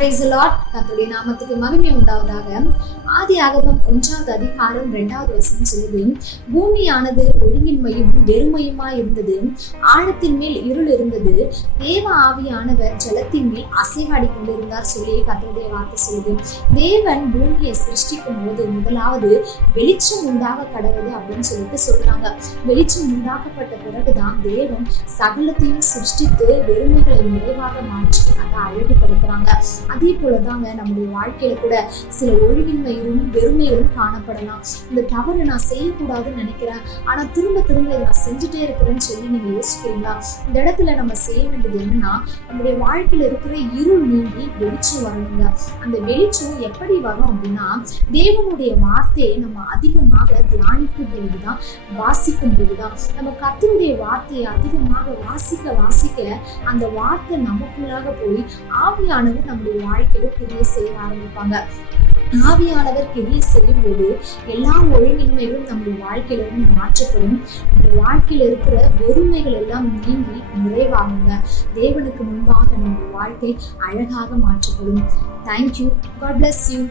Praise the Lord. கர்த்தருடைய நாமத்துக்கு மகிமை உண்டாவதாக. ஆதியாகமம் 1வது அதிகாரம் 2வது வசனம் சொல்லுது, பூமியானது ஒழுங்கின்மையும் வெறுமையுமா இருந்தது, ஆழத்தின் மேல் இருள் இருந்தது, தேவ ஆவியானவர் ஜலத்தின் மேல் அசைவாடி கொண்டிருந்தார் சொல்லி கர்த்தருடைய வார்த்தை சொல்லுது. தேவன் பூமியை சிருஷ்டிக்கும் போது முதலாவது வெளிச்சம் உண்டாக கடவுது அப்படின்னு சொல்லிட்டு சொல்றாங்க. வெளிச்சம் உண்டாக்கப்பட்ட பிறகுதான் தேவன் சகலத்தையும் சிருஷ்டித்து வெறுமைகளை நிறைவாக மாற்றி அதை அழகுபடுத்துறாங்க. அதே போலதாங்க நம்முடைய வாழ்க்கையில கூட சில ஒழுங்கின்மையும் வெறுமையும் காணப்படலாம். இந்த தவறு நான் செய்யக்கூடாதுன்னு நினைக்கிறேன், ஆனா திரும்ப திரும்ப இதை நான் செஞ்சுட்டே இருக்கிறேன்னு சொல்லி நீங்க யோசிக்கிறீங்களா? இந்த இடத்துல நம்ம செய்ய வேண்டியது என்னன்னா, நம்முடைய வாழ்க்கையில இருக்கிற இருள் நீங்கி வெளிச்சம் வரணுங்க. அந்த வெளிச்சம் எப்படி வரும் அப்படின்னா, தேவனுடைய வார்த்தையை நம்ம அதிகமாக தியானிக்கும் போதுதான், வாசிக்கும் போதுதான். நம்ம கர்த்தருடைய வார்த்தையை அதிகமாக வாசிக்க வாசிக்க அந்த வார்த்தை நமக்குள்ளாக போய் ஆவியானவர் நம்முடைய வாழ்க்கையில கிரியை செய்ய ஆரம்பிப்பாங்க. ஆவியானவர் கிரியை செய்யும் போது எல்லா ஒழுங்கின்மைகளும் நம்முடைய வாழ்க்கையில இருந்து மாற்றப்படும். நம்முடைய வாழ்க்கையில இருக்கிற வெறுமைகள் எல்லாம் நீங்கி நிறைவாகுங்க. தேவனுக்கு முன்பாக நம்முடைய வாழ்க்கை அழகாக மாற்றப்படும். தேங்க்யூ. God bless you.